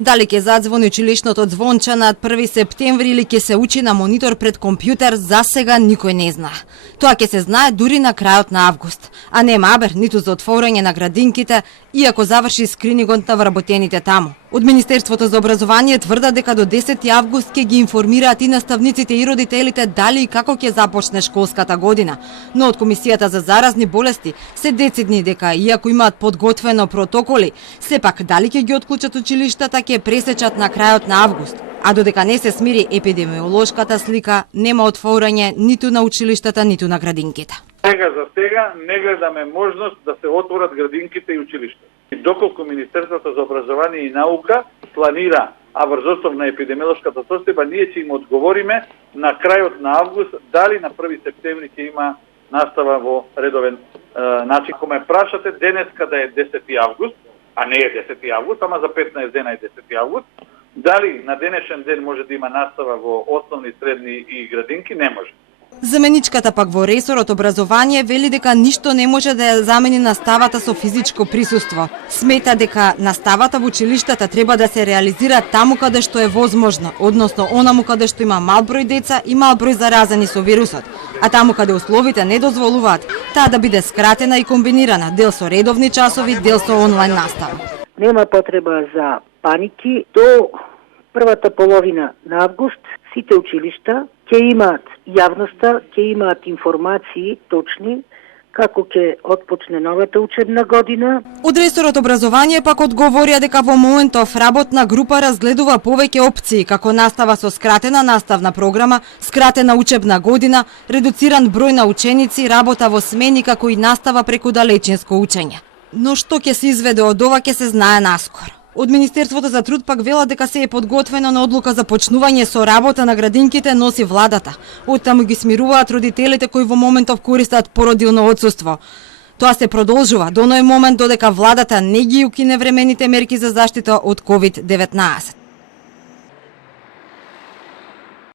Дали ќе задзвони училишното звонче над 1 септември или ќе се учи на монитор пред компјутер, за сега никој не знае. Тоа ќе се знае дури на крајот на август, а нема абер ниту за отворање на градинките, иако заврши скринингот на вработените таму. Од Министерството за образование тврдат дека до 10 август ќе ги информираат и наставниците и родителите дали и како ќе започне школската година, но од Комисијата за заразни болести се децидни дека иако имаат подготвено протоколи, сепак дали ќе ги отклучат училиштата ќе пресечат на крајот на август. А додека не се смири епидемиолошката слика, нема отворање ниту на училиштата, ниту на градинките. За сега не гледаме можност да се отворат градинките и училиштата. Доколку Министерството за образование и наука планира, а врз основ на епидемиолошката состојба, ние ќе им одговориме на крајот на август дали на 1 септември ќе има настава во редовен начин. Кога ме прашате денеска да е 10 август, а не е 10 август, ама за 15 дена е 10 август, дали на денешен ден може да има настава во основни, средни и градинки, не може. Заменичката пак во ресорот образование вели дека ништо не може да ја замени наставата со физичко присуство. Смета дека наставата во училиштата треба да се реализира таму каде што е возможно, односно онаму каде што има мал број деца и мал број заразени со вирусот, а таму каде условите не дозволуваат, таа да биде скратена и комбинирана, дел со редовни часови, дел со онлайн настава. Нема потреба за паники. До првата половина на август сите училишта ќе имаат јавноста, ќе имаат информации точни како ќе отпочне новата учебна година. Од ресорот образование пак одговорија дека во моментов работна група разгледува повеќе опции, како настава со скратена наставна програма, скратена учебна година, редуциран број на ученици, работа во смени, како и настава преку далечинско учење. Но што ќе се изведе од ова ќе се знае наскоро. Од Министерството за труд пак велат дека се е подготвено на одлука за почнување со работа на градинките носи владата. Оттаму ги смируваат родителите кои во моментов користат породилно отсуство. Тоа се продолжува до оној момент додека владата не ги укине времените мерки за заштита од COVID-19.